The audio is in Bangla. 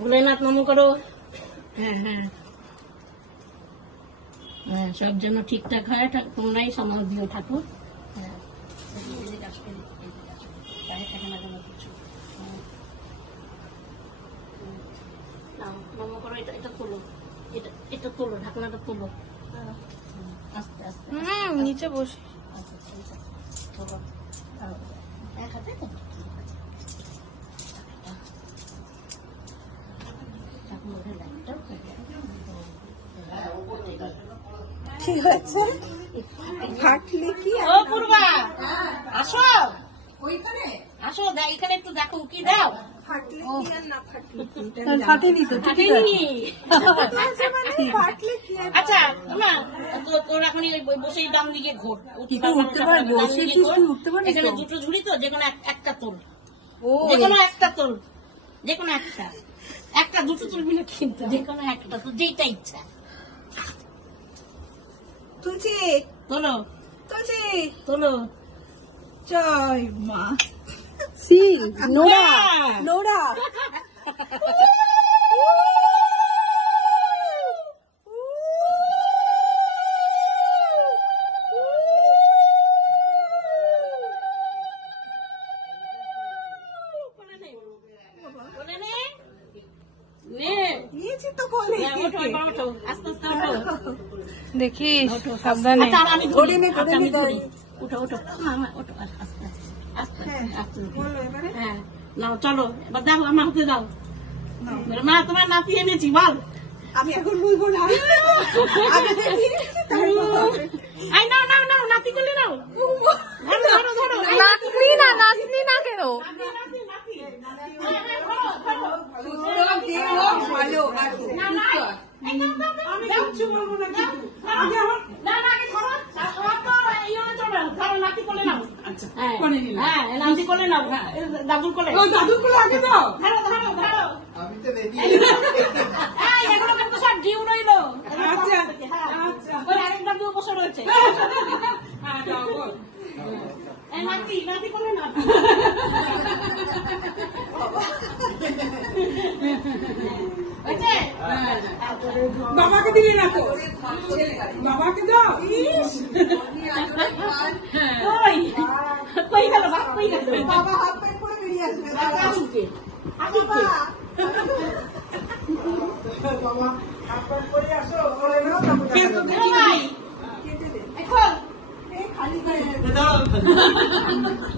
ভোলেনাথ নমো করো। হ্যাঁ হ্যাঁ হ্যাঁ, সব যেন ঠিকঠাক হয়। তোমরাই সমাজ দিও ঠাকুর। হ্যাঁ, নমো করো। এটা তোলো, এটা তোলো, ঢাকনাটা তোলো। আস্তে আস্তে নিচে বসে এক হাতে তো ঠিক আছে। ফাটলে কি ও পূর্বা, আসো আসো, এখানে একটু দেখো কি দাও। ফাটলে কি আর না ফাটলে ফাটেনি তো ফাটেনি। ফাটলে কি আর আচ্ছা না, তোর এখন বসেই ডান দিকে ঘোর। উঠতে পারবো? বসে কি তুই উঠতে পারবি? এখানে দুটো ঝুড়ি তো, যেকোনো একটা তোল, ও যেকোনো একটা তোল, যেকোনো একটা দুটো তুলবি না কিন্তু, যেকোনো একটা তো, যেটা ইচ্ছা তুলছি তোলো তুলছি। তোলো। জয় মা। সি নোরা নোরা। নিয়েছি তো কোলে। আস্তে আস্তে ওঠো। দেখিস সাবধানে। ধরে নে উঠো উঠো ওঠো, আস্তে আস্তে আস্তে। হ্যাঁ নাও, চলো এবার দাও, আমার হাতে দাও। মা, তোমার নাতি এনেছি, বল। আমি এখন বলবো না। আই নাও নাও নাও, নাতি কোলে নাও। ধরো ধরো ধরো। নাতনি না নাতনি না কেন? ভালো নাতি কোলে নাও, দাদুর কোলে। দাদুর কোলে আগে দাও। এগুলো কিন্তু সব ডিউ রইলো। আচ্ছা আরেক দাদু বসে রয়েছে। নাতি নাতি কোলে না। বাবাকে দিলি না তো? বাবাকে দাও। কই গেল বাপ, কই গেল? বাবা হাত পায়ে পড়ে বেরিয়ে আসবে। আসুকে বাবা হাত পায়ে পড়ে আসো। এখন খালি